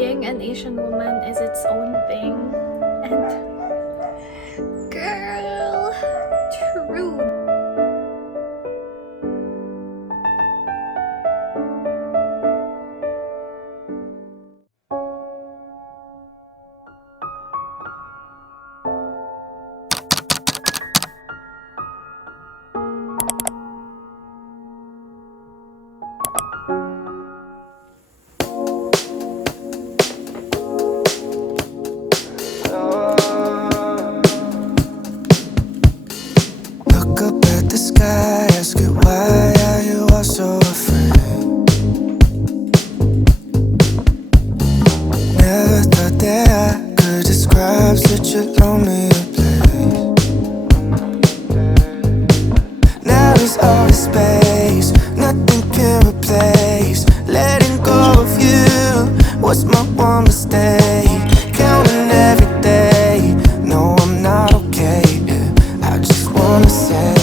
being an Asian woman is its own thing. And girl, true. Look up at the sky, ask it why are you all so afraid? Never thought that I could describe such a lonely place. Now there's all this space, nothing can replace. Letting go of you was my one mistake. Counting every day, no I'm not okay. I just wanna say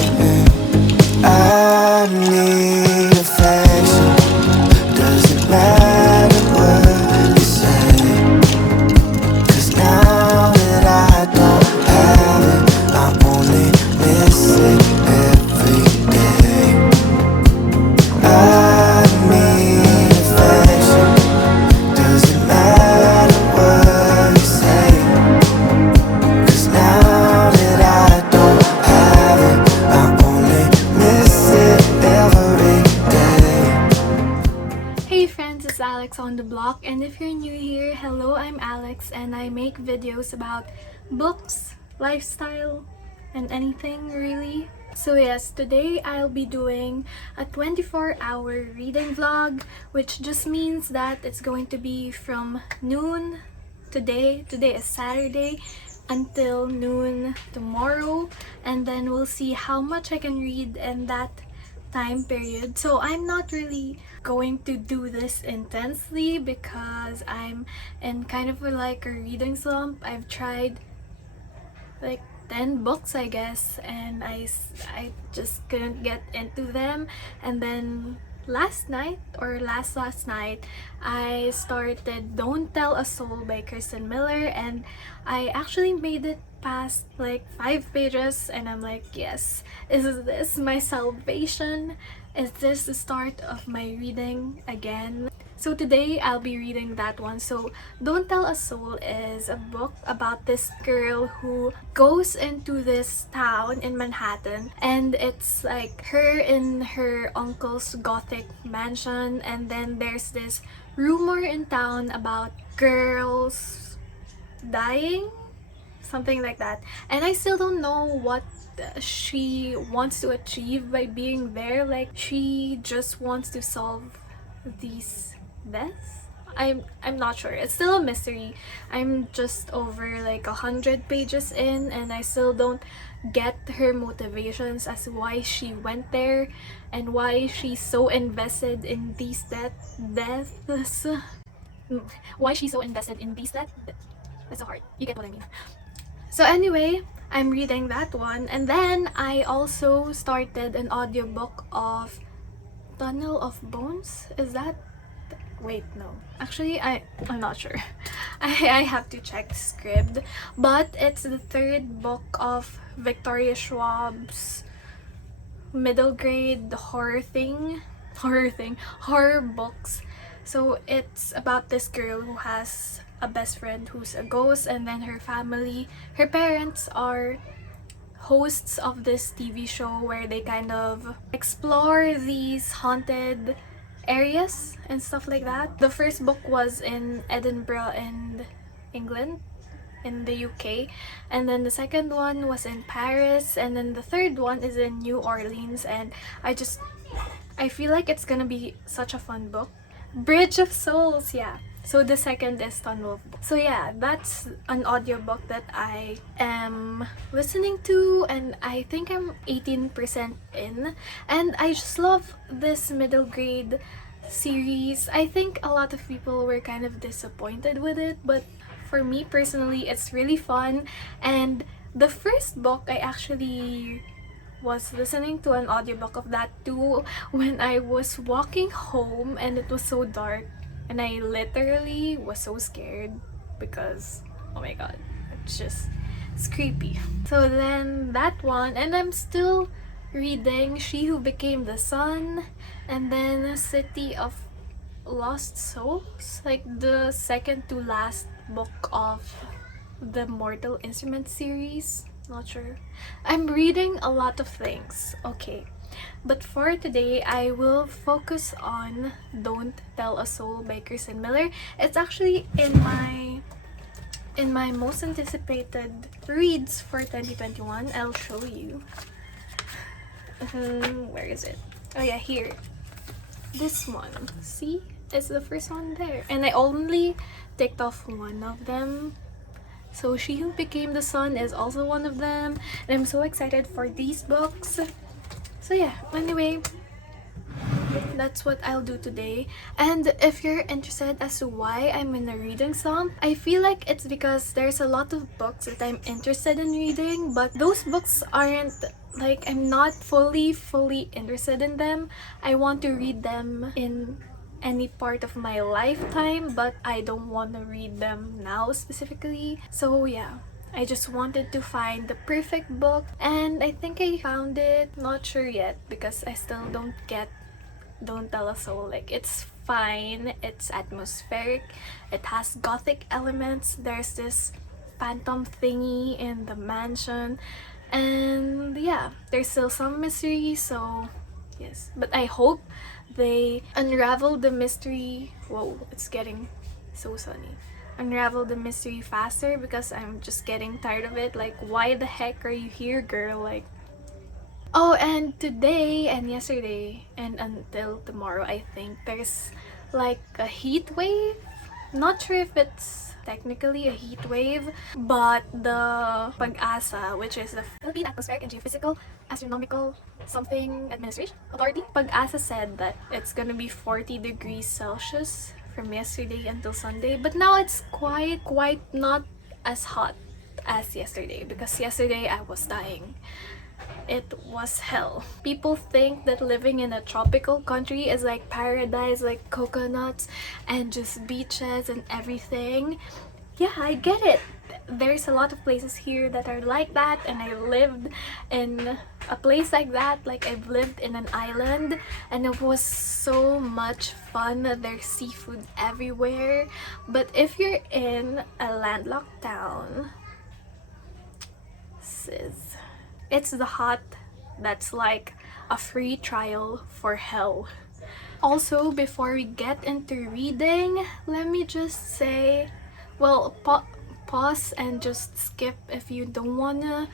I need affection. Doesn't matter what you say, 'cause now that I don't have it, I only miss it every day. I need affection. Doesn't matter what you say, 'cause now that I don't have it, I only miss it every day. Hey friends, it's Alex on the block, and if you're new here, hello, I'm Alex and I make videos about books, lifestyle, and anything really. So yes, today I'll be doing a 24-hour reading vlog, which just means that it's going to be from noon today is Saturday, until noon tomorrow, and then we'll see how much I can read in that time period. So I'm not really going to do this intensely because I'm in kind of like a reading slump. I've tried like 10 books I guess, and I just couldn't get into them. And then last night I started Don't Tell a Soul by Kristen Miller, and I actually made it past like 5 pages, and I'm like, yes, is this my salvation? Is this the start of my reading again? So today I'll be reading that one. So Don't Tell a Soul is a book about this girl who goes into this town in Manhattan, and it's like her in her uncle's gothic mansion, and then there's this rumor in town about girls dying, something like that. And I still don't know what she wants to achieve by being there. Like, she just wants to solve these deaths. I'm not sure. It's still a mystery. I'm just over like 100 pages in, and I still don't get her motivations as to why she went there and why she's so invested in these deaths. Why she's so invested in these deaths. That's so hard. You get what I mean. So anyway, I'm reading that one, and then I also started an audiobook of Tunnel of Bones. Is that... wait, no. Actually, I'm not sure. I have to check SCRIBD. But it's the third book of Victoria Schwab's middle grade horror books. So it's about this girl who has a best friend who's a ghost, and then her parents are hosts of this TV show where they kind of explore these haunted areas and stuff like that. The first book was in Edinburgh and England, in the UK, and then the second one was in Paris, and then the third one is in New Orleans. And I feel like it's gonna be such a fun book. Bridge of Souls, yeah. So the second is Tunnel of Bones. So yeah, that's an audiobook that I am listening to, and I think I'm 18% in. And I just love this middle grade series. I think a lot of people were kind of disappointed with it, but for me personally, it's really fun. And the first book, I actually was listening to an audiobook of that too when I was walking home, and it was so dark. and I literally was so scared because, oh my god, it's creepy. So then that one, and I'm still reading She Who Became the Sun, and then City of Lost Souls, like the second to last book of the Mortal Instruments series. Not sure. I'm reading a lot of things. Okay. But for today, I will focus on Don't Tell a Soul by Kristen Miller. It's actually in my most anticipated reads for 2021. I'll show you. Where is it? Oh yeah, here. This one. See? It's the first one there. And I only ticked off one of them. So She Who Became the Sun is also one of them. And I'm so excited for these books. So yeah, anyway, that's what I'll do today. And if you're interested as to why I'm in a reading slump, I feel like it's because there's a lot of books that I'm interested in reading, but those books aren't, like, I'm not fully interested in them. I want to read them in any part of my lifetime, but I don't want to read them now specifically. So yeah, I just wanted to find the perfect book, and I think I found it. Not sure yet because I still don't get Don't Tell a Soul. Like, it's fine, it's atmospheric, it has gothic elements, there's this phantom thingy in the mansion, and yeah, there's still some mystery, so yes. But I hope they unravel the mystery. Whoa, it's getting so sunny. Unravel the mystery faster because I'm just getting tired of it. Like, why the heck are you here, girl? Like, oh, and today and yesterday and until tomorrow, I think there's like a heat wave. Not sure if it's technically a heat wave, but the Pag-asa, which is the Philippine Atmospheric and Geophysical Astronomical something administration authority, Pag-asa said that it's gonna be 40 degrees Celsius from yesterday until Sunday, but now it's quite not as hot as yesterday, because yesterday I was dying. It was hell. People think that living in a tropical country is like paradise, like coconuts and just beaches and everything. Yeah, I get it. There's a lot of places here that are like that, and I lived in a place like that. Like, I've lived in an island, and it was so much fun. There's seafood everywhere. But if you're in a landlocked town, sis, it's the hot that's like a free trial for hell. Also, before we get into reading, let me just say, well, pause and just skip if you don't wanna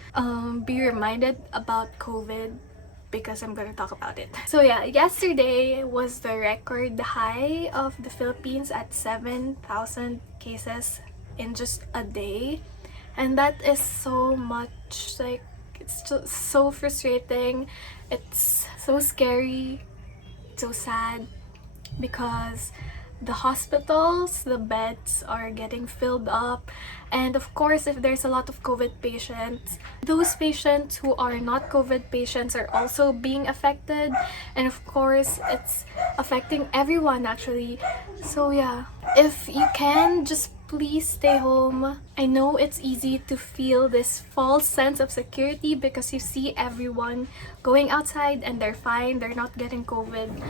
be reminded about COVID, because I'm gonna talk about it. So yeah, yesterday was the record high of the Philippines at 7,000 cases in just a day. And that is so much, like, it's just so frustrating. It's so scary, so sad, because the hospitals, the beds are getting filled up, and of course, if there's a lot of COVID patients, those patients who are not COVID patients are also being affected, and of course, it's affecting everyone actually. So yeah, if you can, just please stay home. I know it's easy to feel this false sense of security because you see everyone going outside and they're fine, they're not getting COVID.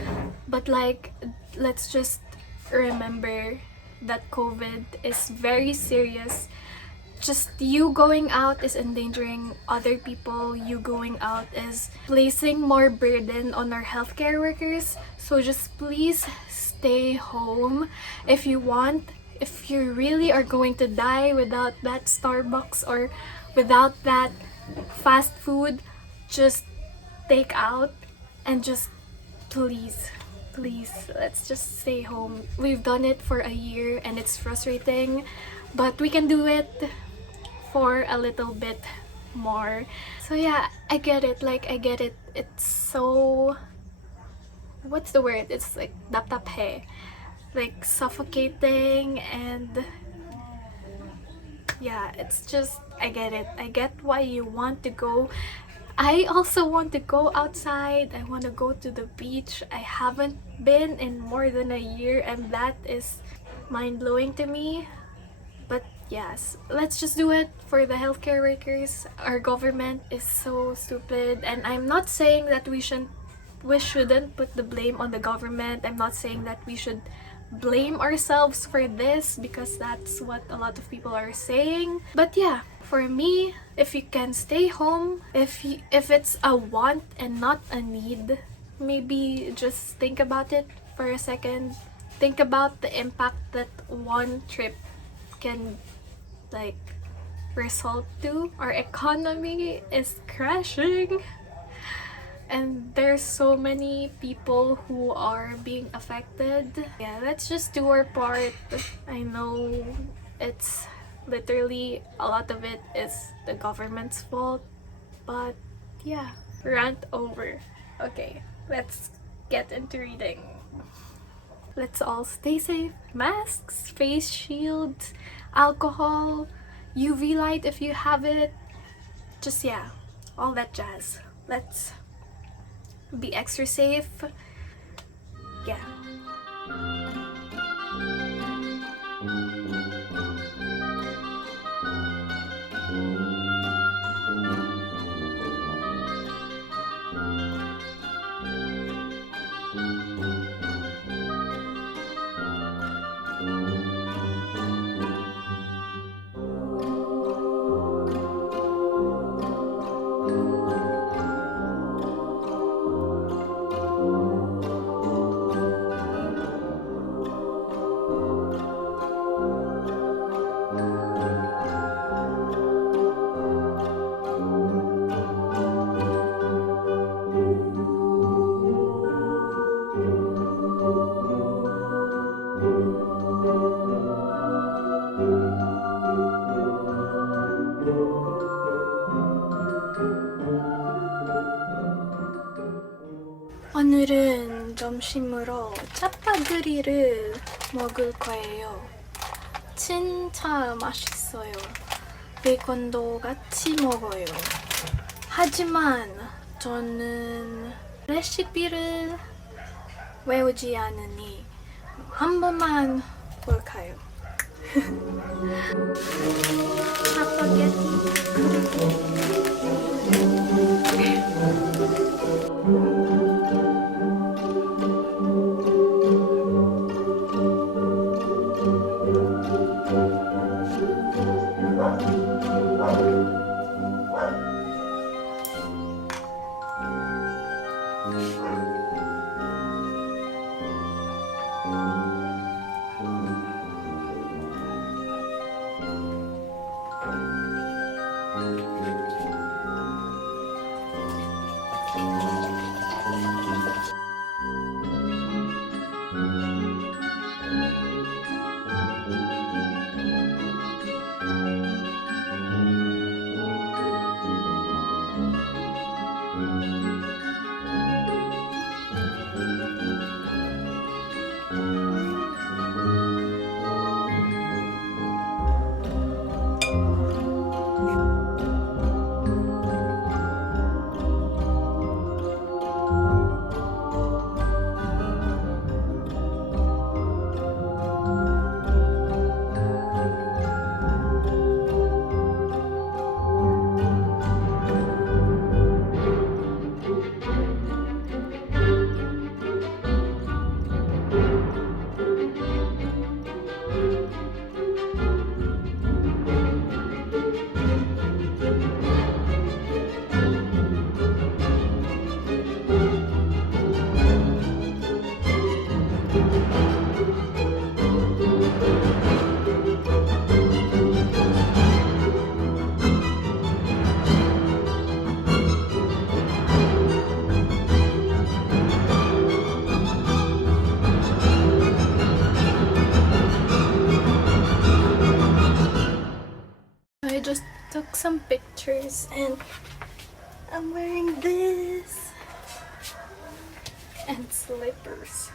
But like, let's just remember that COVID is very serious. Just you going out is endangering other people. You going out is placing more burden on our healthcare workers. So just please stay home if you want. If you really are going to die without that Starbucks or without that fast food, just take out and just please, let's just stay home. We've done it for a year and it's frustrating, but we can do it for a little bit more. So yeah, I get it. Like, I get it. It's so, what's the word? It's like daptaphe, like suffocating, and yeah, it's just, I get it. I get why you want to go I also want to go outside. I want to go to the beach. I haven't been in more than a year, and that is mind-blowing to me. But yes, let's just do it for the healthcare workers. Our government is so stupid, and I'm not saying that we shouldn't put the blame on the government. I'm not saying that we should blame ourselves for this, because that's what a lot of people are saying. But yeah, for me, if you can stay home, if it's a want and not a need, maybe just think about it for a second. Think about the impact that one trip can like result to. Our economy is crashing, and there's so many people who are being affected. Yeah, let's just do our part. I know it's literally a lot of it is the government's fault, but yeah, rant over. Okay, let's get into reading. Let's all stay safe. Masks, face shields, alcohol, UV light if you have it. Just yeah, all that jazz. Let's be extra safe. Yeah. 오늘은 점심으로 짜파구리를 먹을 거예요. 진짜 맛있어요. 베이컨도 같이 먹어요. 하지만 저는 레시피를 외우지 않으니 한 번만 볼까요? 짜파게티. I just took some pictures and I'm wearing this and slippers.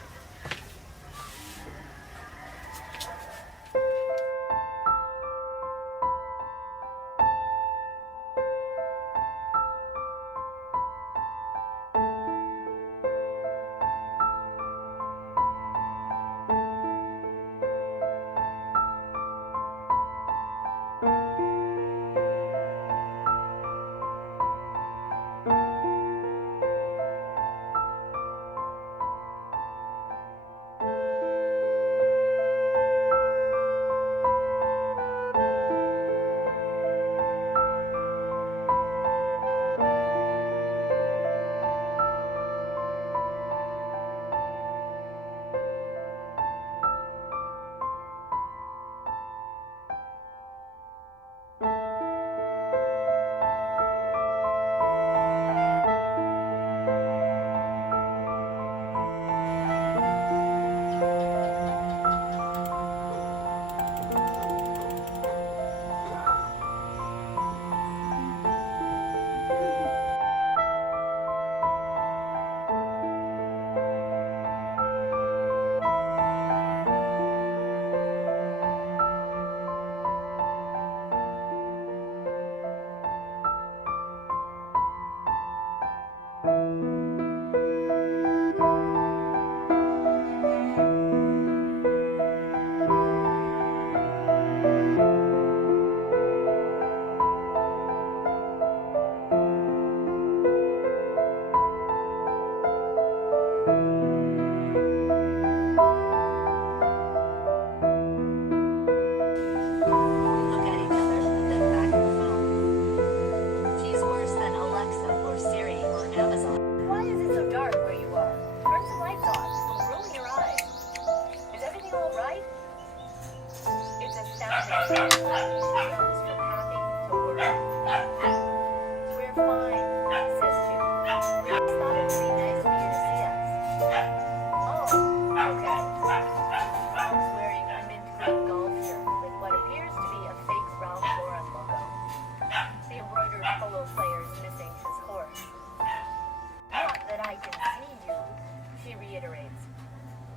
reiterates.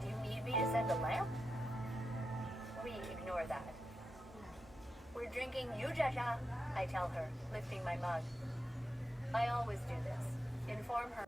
Do you need me to send a lamp? We ignore that. We're drinking yujaja, I tell her, lifting my mug. I always do this. Inform her.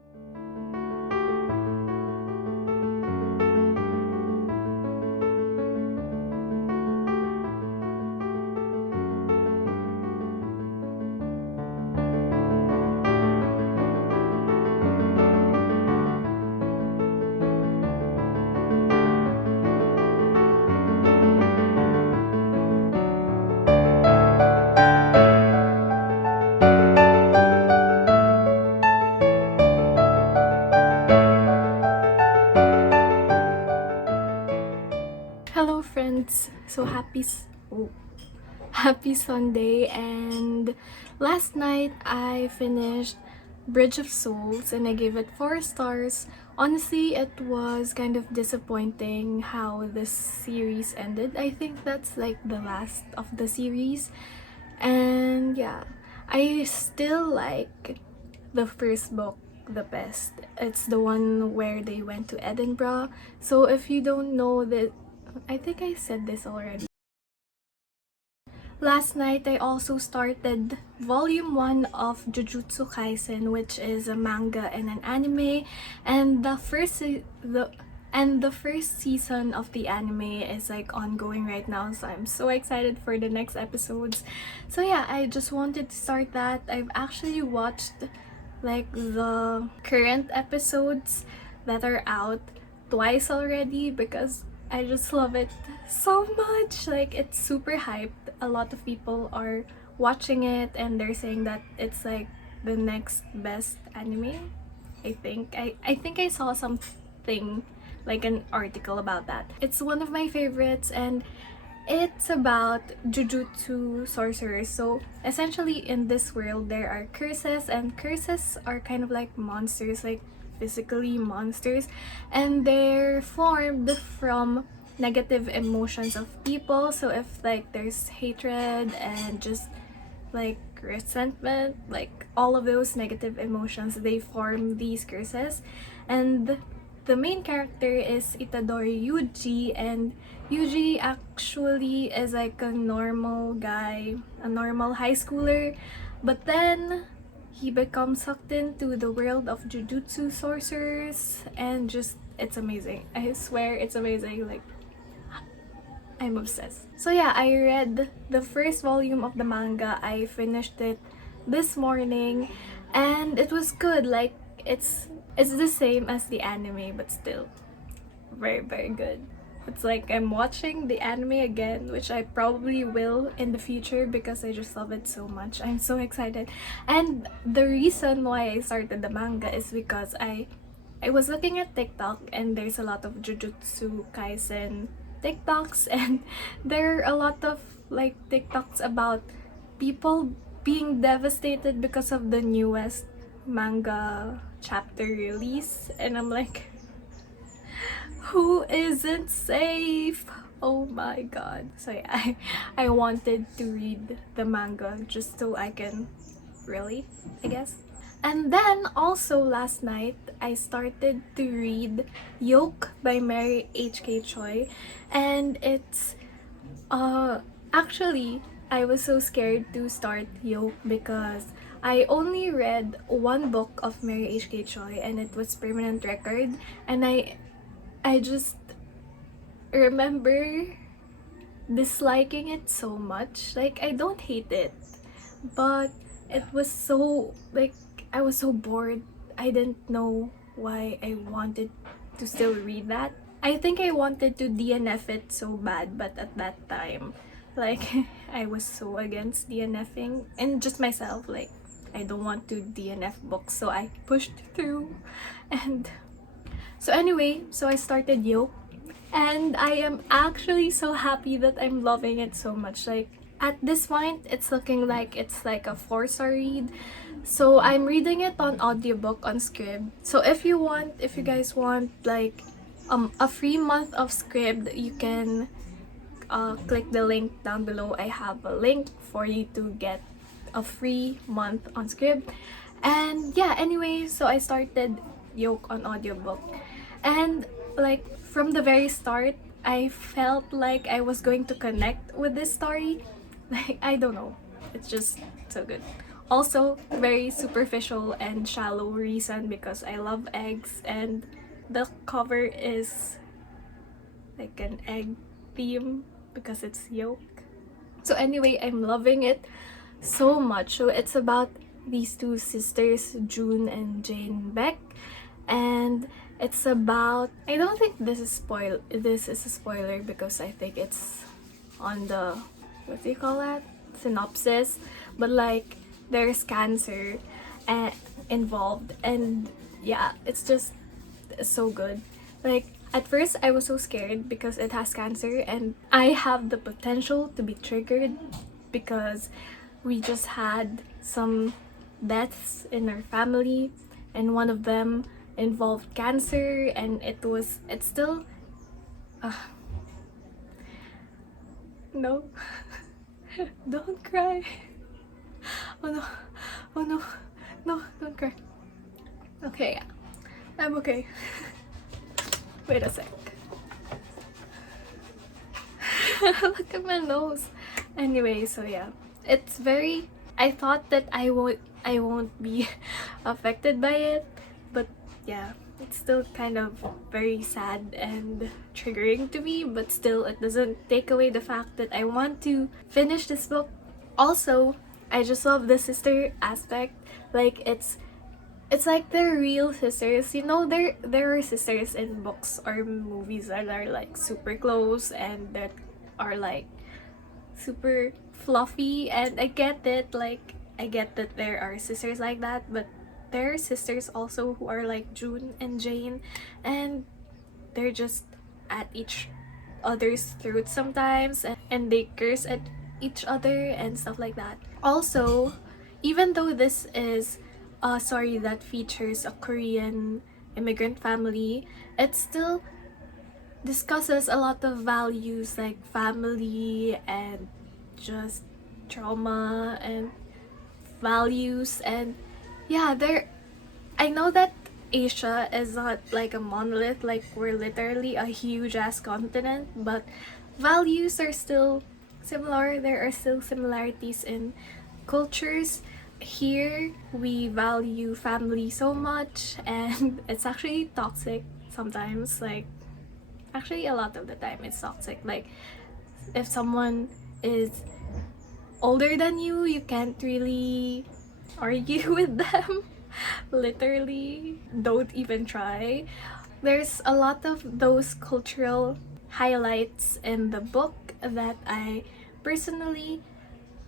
Hello friends, so happy Sunday, and last night I finished Bridge of Souls and I gave it 4 stars. Honestly, it was kind of disappointing how this series ended. I think that's like the last of the series, and yeah, I still like the first book the best. It's the one where they went to Edinburgh. So if you don't know that, I think I said this already. Last night, I also started volume 1 of Jujutsu Kaisen, which is a manga and an anime, and the first season of the anime is like ongoing right now, so I'm so excited for the next episodes. So yeah, I just wanted to start that. I've actually watched like the current episodes that are out twice already because I just love it so much. Like, it's super hyped. A lot of people are watching it and they're saying that it's like the next best anime. I think I saw something like an article about that. It's one of my favorites, and it's about jujutsu sorcerers. So essentially in this world there are curses, and curses are kind of like monsters, like physically monsters, and they're formed from negative emotions of people. So if like there's hatred and just like resentment, like all of those negative emotions, they form these curses. And the main character is Itadori Yuji, and Yuji actually is like a normal guy, a normal high schooler, but then he becomes sucked into the world of jujutsu sorcerers, and just, it's amazing. I swear it's amazing. Like, I'm obsessed. So yeah, I read the first volume of the manga. I finished it this morning and it was good. Like, it's the same as the anime, but still very, very good. It's like I'm watching the anime again, which I probably will in the future because I just love it so much. I'm so excited. And the reason why I started the manga is because I was looking at TikTok and there's a lot of Jujutsu Kaisen TikToks, and there are a lot of like TikToks about people being devastated because of the newest manga chapter release, and I'm like, who isn't safe? Oh my god. So yeah, I wanted to read the manga just so I can relate, I guess. And then also last night, I started to read Yoke by Mary H.K. Choi, and it's actually, I was so scared to start Yoke because I only read one book of Mary H.K. Choi, and it was Permanent Record, and I just remember disliking it so much. Like, I don't hate it, but it was so, like, I was so bored. I didn't know why I wanted to still read that. I think I wanted to DNF it so bad, but at that time, like, I was so against DNFing, and just myself, like, I don't want to DNF books, so I pushed through. And so anyway, so I started Yoke, and I am actually so happy that I'm loving it so much. Like, at this point, it's looking like it's like a 4-star read. So I'm reading it on audiobook on SCRIBD. So if you guys want like a free month of SCRIBD, you can click the link down below. I have a link for you to get a free month on SCRIBD. And yeah, anyway, so I started Yoke on audiobook. And like from the very start, I felt like I was going to connect with this story. Like, I don't know, it's just so good. Also, very superficial and shallow reason because I love eggs, and the cover is like an egg theme because it's yolk. So anyway, I'm loving it so much. So it's about these two sisters, June and Jane Beck, and it's about, I don't think this is a spoiler because I think it's on the, what do you call that, synopsis, but like there's cancer involved, and yeah, it's just so good. Like, at first I was so scared because it has cancer and I have the potential to be triggered because we just had some deaths in our family, and one of them involved cancer, and it's still no. Don't cry. Oh no. Oh no. No, don't cry. Okay, yeah. I'm okay. Wait a sec. Look at my nose. Anyway, so yeah. It's very, I thought that I won't be affected by it, but yeah, it's still kind of very sad and triggering to me, but still it doesn't take away the fact that I want to finish this book. Also, I just love the sister aspect. Like, it's like they're real sisters. You know, there are sisters in books or movies that are like super close and that are like super fluffy, and I get it. Like, I get that there are sisters like that, but there are sisters also who are like June and Jane, and they're just at each other's throats sometimes, and they curse at each other and stuff like that. Also, even though this is a story that features a Korean immigrant family, it still discusses a lot of values like family and just trauma and values. And yeah, I know that Asia is not like a monolith, like we're literally a huge ass continent, but values are still similar. There are still similarities in cultures. Here we value family so much, and it's actually toxic sometimes. Like, actually a lot of the time it's toxic. Like, if someone is older than you, you can't really argue with them. Literally, don't even try. There's a lot of those cultural highlights in the book that I personally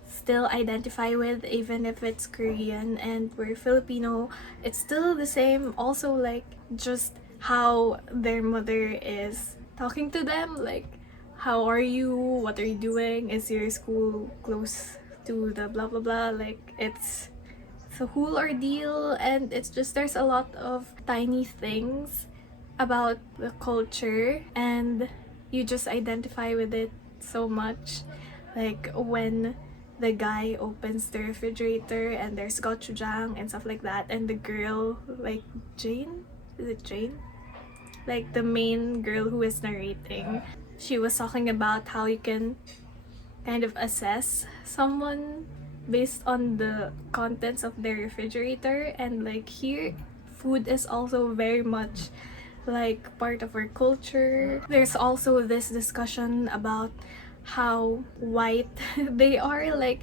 still identify with, even if it's Korean and we're Filipino. It's still the same. Also, like, just how their mother is talking to them, like, how are you, what are you doing, is your school close to the blah blah blah. Like, it's a whole ordeal, and it's just, there's a lot of tiny things about the culture and you just identify with it so much. Like, when the guy opens the refrigerator and there's gochujang and stuff like that, and the girl, like Jane, is it Jane, like the main girl who is narrating, she was talking about how you can kind of assess someone based on the contents of their refrigerator. And like, here, food is also very much like part of our culture. There's also this discussion about how white they are, like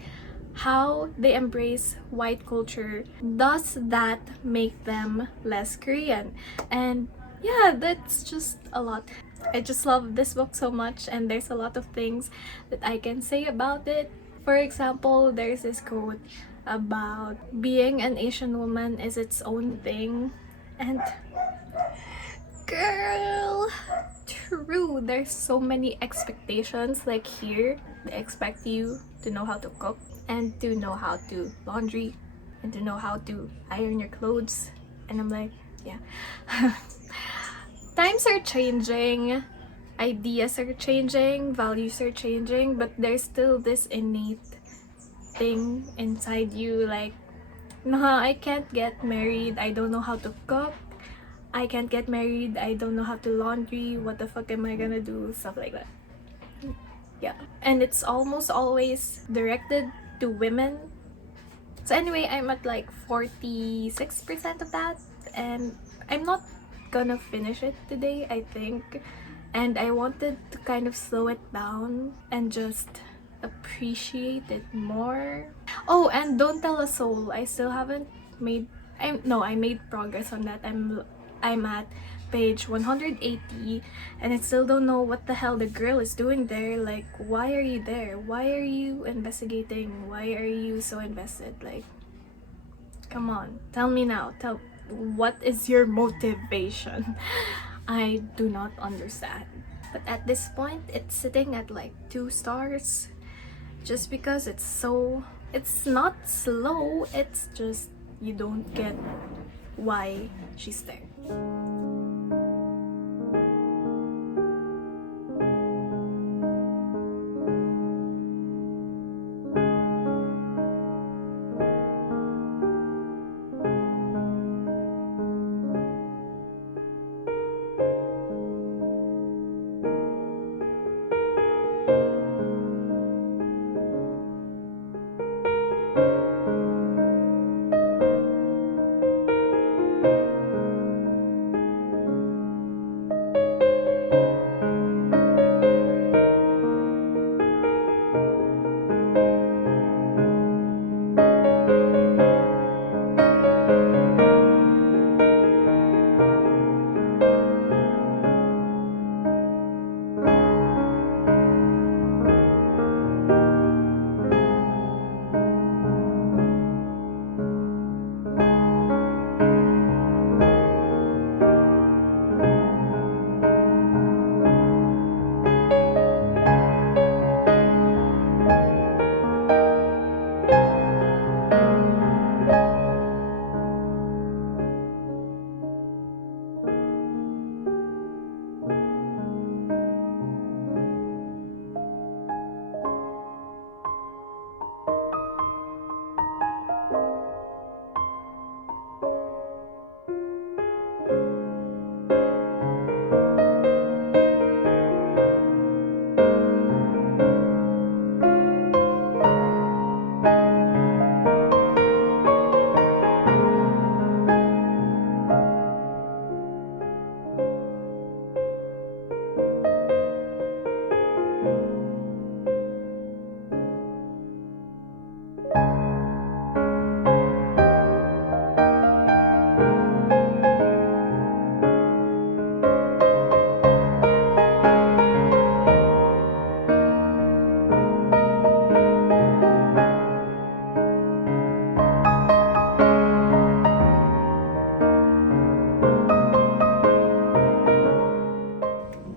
how they embrace white culture. Does that make them less Korean? And yeah, that's just a lot. I just love this book so much, and there's a lot of things that I can say about it. For example, there's this quote about being an Asian woman is its own thing, and girl, true, there's so many expectations. Like, here, they expect you to know how to cook and to know how to laundry and to know how to iron your clothes, and I'm like, yeah. Times are changing, ideas are changing, values are changing, but there's still this innate thing inside you, like, nah, I can't get married, I don't know how to cook, I can't get married, I don't know how to laundry, what the fuck am I gonna do, stuff like that. Yeah, and it's almost always directed to women. So anyway, I'm at like 46% of that, and I'm not gonna finish it today, I think. And I wanted to kind of slow it down and just appreciate it more. Oh, and Don't Tell a Soul, I still haven't made I made progress on that. I'm at page 180, and I still don't know what the hell the girl is doing there. Like, why are you there? Why are you investigating? Why are you so invested? Like, come on, tell me now. What is your motivation? I do not understand. But at this point, it's sitting at like 2 stars just because it's not slow, it's just you don't get why she's there.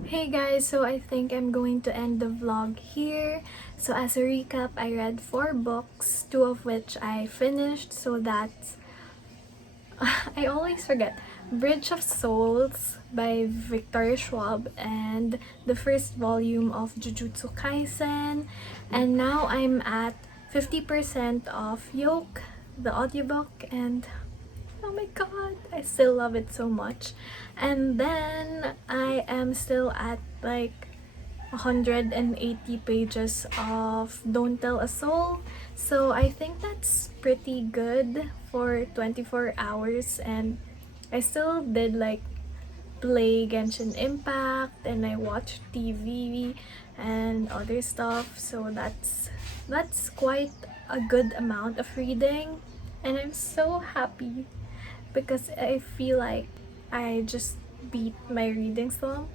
Hey guys, so I think I'm going to end the vlog here. So as a recap, I read 4 books, 2 of which I finished, so that's I always forget. Bridge of Souls by Victoria Schwab and the first volume of Jujutsu Kaisen. And now I'm at 50% of Yoke, the audiobook, and oh my god, I still love it so much. And then I am still at like 180 pages of Don't Tell a Soul. So I think that's pretty good for 24 hours. And I still did like play Genshin Impact, and I watched TV and other stuff. So that's quite a good amount of reading. And I'm so happy because I feel like I just beat my reading slump.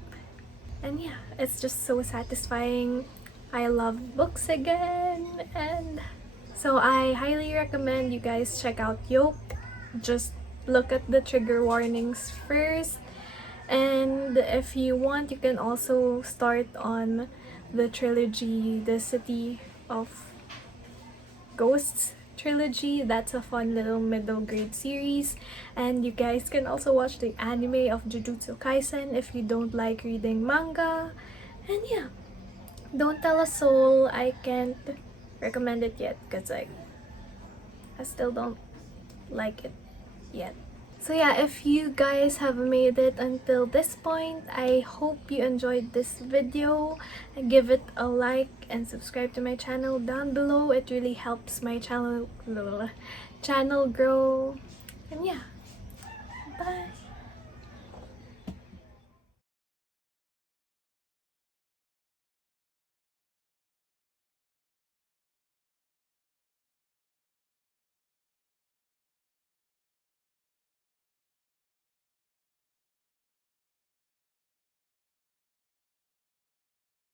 And yeah, it's just so satisfying. I love books again, and so I highly recommend you guys check out Yoke. Just look at the trigger warnings first, and if you want, you can also start on the trilogy, the City of Ghosts trilogy. That's a fun little middle grade series. And you guys can also watch the anime of Jujutsu Kaisen if you don't like reading manga. And yeah, Don't Tell a Soul, I can't recommend it yet because like I still don't like it yet. So yeah, if you guys have made it until this point, I hope you enjoyed this video. Give it a like and subscribe to my channel down below. It really helps my channel grow. And yeah, bye.